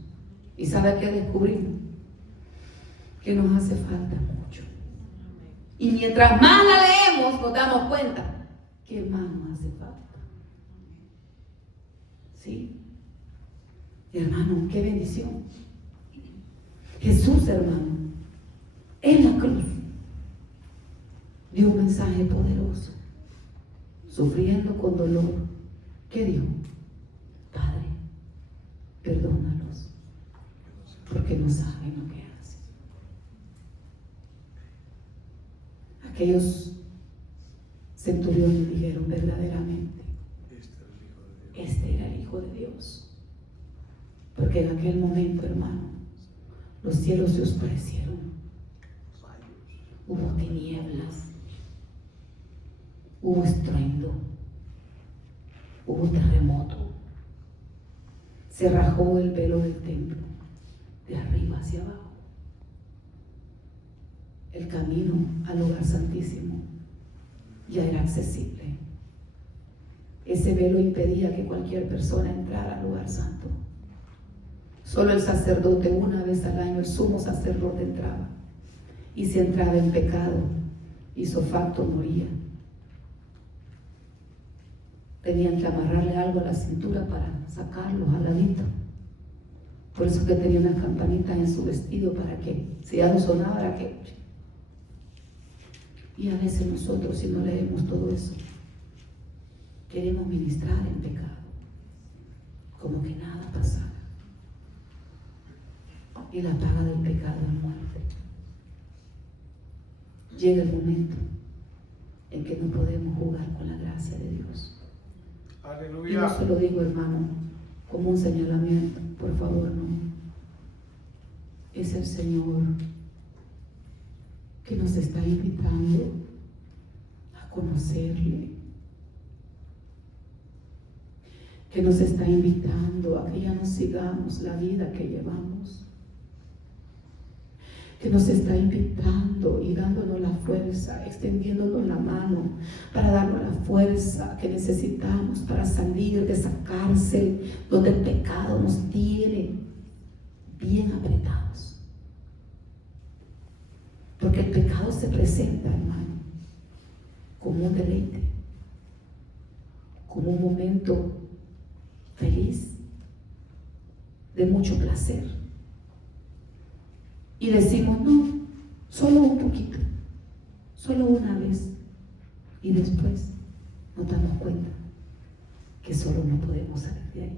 ¿Y sabe qué descubrimos? Que nos hace falta mucho. Y mientras más la leemos, nos damos cuenta que más nos hace falta. ¿Sí? Hermano, qué bendición. Jesús, hermano, en la cruz dio un mensaje poderoso. Sufriendo con dolor, ¿qué dijo? Padre, perdónalos, porque no saben lo que hacen. Aquellos centuriones dijeron verdaderamente, este era el Hijo de Dios. Porque en aquel momento, hermano, los cielos se oscurecieron. Hubo tinieblas. Hubo estruendo, hubo terremoto, se rajó el velo del templo, de arriba hacia abajo. El camino al lugar santísimo ya era accesible. Ese velo impedía que cualquier persona entrara al lugar santo. Solo el sacerdote, una vez al año, el sumo sacerdote entraba. Y si entraba en pecado, hizo facto, moría. Tenían que amarrarle algo a la cintura para sacarlos al ladito. Por eso que tenía unas campanitas en su vestido para que, si ya no sonaba, era que... Y a veces nosotros, si no leemos todo eso, queremos ministrar en pecado, como que nada pasara. Y la paga del pecado es muerte. Llega el momento en que no podemos jugar con la gracia de Dios. Aleluya. Y no se lo digo, hermano, como un señalamiento, por favor, no. Es el Señor que nos está invitando a conocerle, que nos está invitando a que ya no sigamos la vida que llevamos, que nos está invitando y dándonos la fuerza, extendiéndonos la mano para darnos la fuerza que necesitamos para salir de esa cárcel donde el pecado nos tiene bien apretados. Porque el pecado se presenta, hermano, como un deleite, como un momento feliz, de mucho placer. Y decimos, no, solo un poquito, solo una vez. Y después nos damos cuenta que solo no podemos salir de ahí,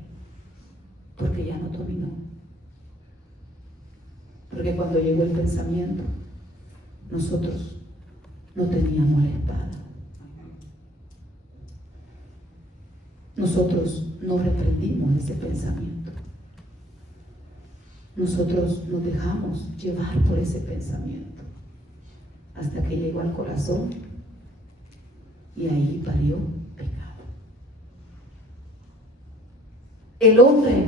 porque ya no dominó. Porque cuando llegó el pensamiento, nosotros no teníamos la espada. Nosotros no reprendimos ese pensamiento. Nosotros nos dejamos llevar por ese pensamiento hasta que llegó al corazón y ahí parió pecado. El hombre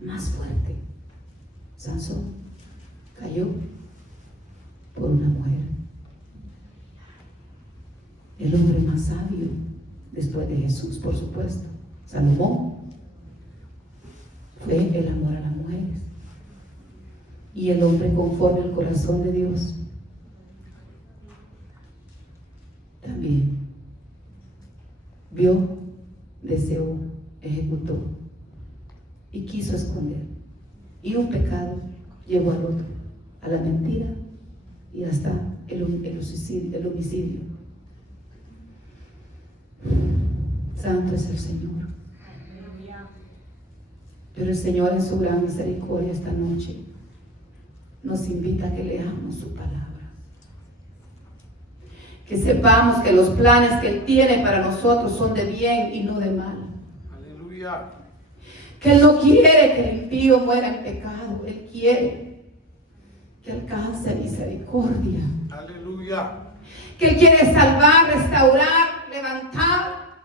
más fuerte, Sansón, cayó por una mujer. El hombre más sabio, después de Jesús, por supuesto, Salomón, fue el amor a las mujeres. Y el hombre, conforme al corazón de Dios, también vio, deseó, ejecutó y quiso esconder. Y un pecado llevó al otro, a la mentira y hasta el homicidio. Santo es el Señor. Pero el Señor, en su gran misericordia, esta noche nos invita a que leamos su palabra. Que sepamos que los planes que Él tiene para nosotros son de bien y no de mal. Aleluya. Que Él no quiere que el impío muera en pecado. Él quiere que alcance misericordia. Aleluya. Que Él quiere salvar, restaurar, levantar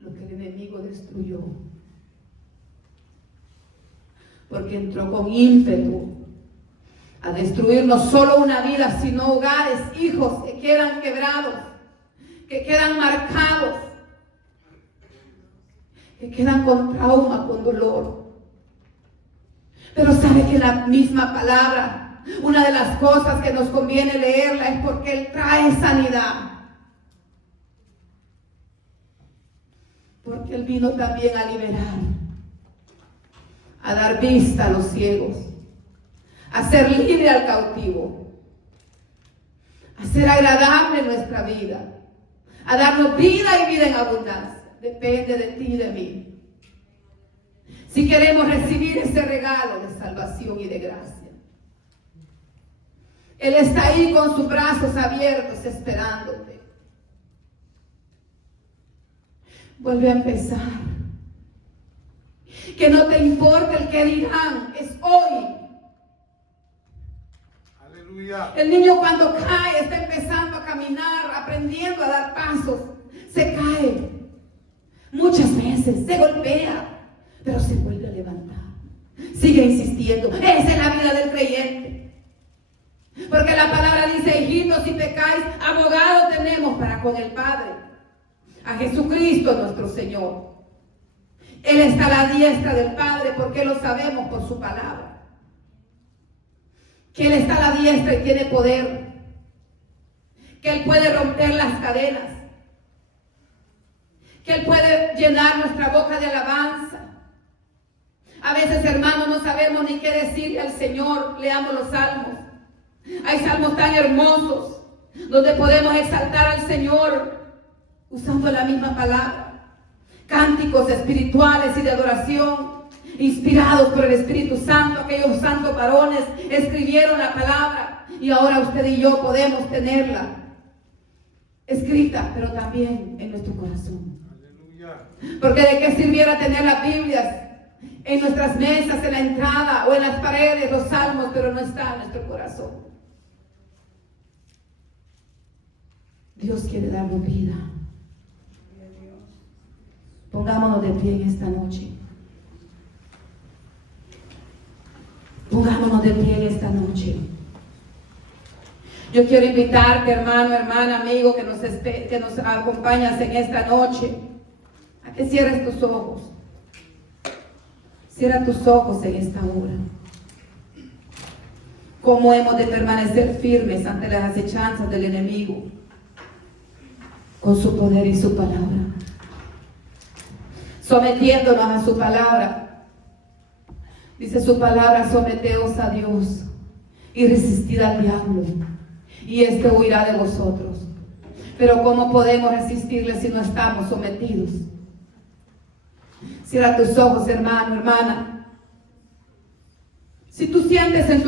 lo que el enemigo destruyó. Porque entró con ímpetu a destruir no solo una vida, sino hogares, hijos que quedan quebrados, que quedan marcados, que quedan con trauma, con dolor. Pero sabe que la misma palabra, una de las cosas que nos conviene leerla es porque Él trae sanidad. Porque Él vino también a liberar, a dar vista a los ciegos, a ser libre al cautivo, a ser agradable en nuestra vida, a darnos vida y vida en abundancia. Depende de ti y de mí. Si queremos recibir ese regalo de salvación y de gracia. Él está ahí con sus brazos abiertos esperándote. Vuelve a empezar. Que no te importe el que dirán, es hoy. Aleluya. El niño cuando cae, está empezando a caminar, aprendiendo a dar pasos, se cae. Muchas veces se golpea, pero se vuelve a levantar. Sigue insistiendo. Esa es la vida del creyente. Porque la palabra dice, hijitos, si pecáis, abogado tenemos para con el Padre, a Jesucristo nuestro Señor. Él está a la diestra del Padre porque lo sabemos por su palabra. Que Él está a la diestra y tiene poder. Que Él puede romper las cadenas. Que Él puede llenar nuestra boca de alabanza. A veces, hermanos, no sabemos ni qué decirle al Señor. Leamos los salmos. Hay salmos tan hermosos donde podemos exaltar al Señor usando la misma palabra. Cánticos espirituales y de adoración inspirados por el Espíritu Santo. Aquellos santos varones escribieron la palabra y ahora usted y yo podemos tenerla escrita, pero también en nuestro corazón. Aleluya. Porque de qué sirviera tener las Biblias en nuestras mesas, en la entrada o en las paredes, los salmos, pero no está en nuestro corazón. Dios quiere darnos vida. Pongámonos de pie en esta noche. Pongámonos de pie en esta noche. Yo quiero invitarte, hermano, hermana, amigo, que nos acompañas en esta noche, a que cierres tus ojos. Cierra tus ojos en esta hora. ¿Cómo hemos de permanecer firmes ante las acechanzas del enemigo? Con su poder y su palabra. Sometiéndonos a su palabra. Dice su palabra, someteos a Dios y resistid al diablo, y éste huirá de vosotros. Pero ¿cómo podemos resistirle si no estamos sometidos? Cierra tus ojos, hermano, hermana. Si tú sientes en tu